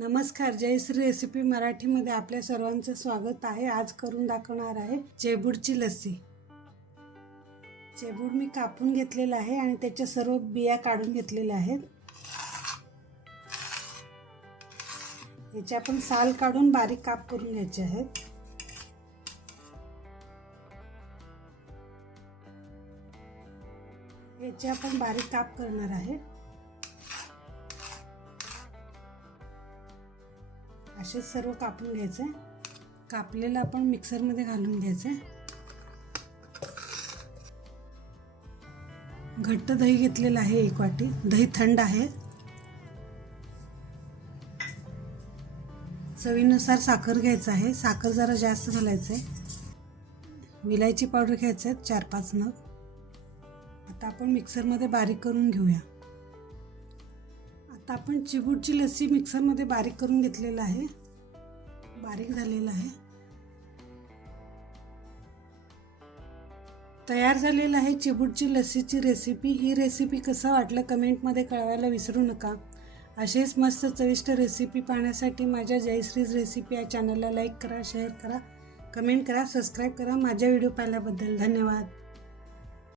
नमस्कार जयश्री रेसिपी मराठीमध्ये आपल्या सर्वांचं स्वागत आहे. आज करून दाखवणार आहे चेबूडची लस्सी. चेबूड मी कापून घेतलेला आहे आणि त्याच्या सर्व बिया काढून घेतलेल्या आहेत. याचे आपण साल काढून बारीक काप करून घ्यायचे आहेत. याचे आपण बारीक काप करणार आहे. असे सर्व कापून घ्यायचे. कापलेलं आपण मिक्सरमध्ये घालून घ्यायचे. घट्ट दही घेतलेलं आहे एक वाटी. दही थंड आहे. चवीनुसार साखर घ्यायचं आहे. साखर जरा जास्त घालायचं आहे विलायची पावडर घ्यायचं आहे. चार पाच नग. आता आपण मिक्सरमध्ये बारीक करून घेऊया. आता आपण चिबूटची लस्सी मिक्सरमध्ये बारीक करून घेतलेलं आहे. बारीक झालेलं आहे. तयार झालेलं आहे चिबूटची लस्सीची रेसिपी ही रेसिपी कसं वाटलं कमेंटमध्ये कळवायला विसरू नका. असेच मस्त चविष्ट रेसिपी पाहण्यासाठी माझ्या जयश्रीज रेसिपी या चॅनलला लाईक करा शेअर करा कमेंट करा सबस्क्राईब करा. माझ्या व्हिडिओ पाहिल्याबद्दल धन्यवाद.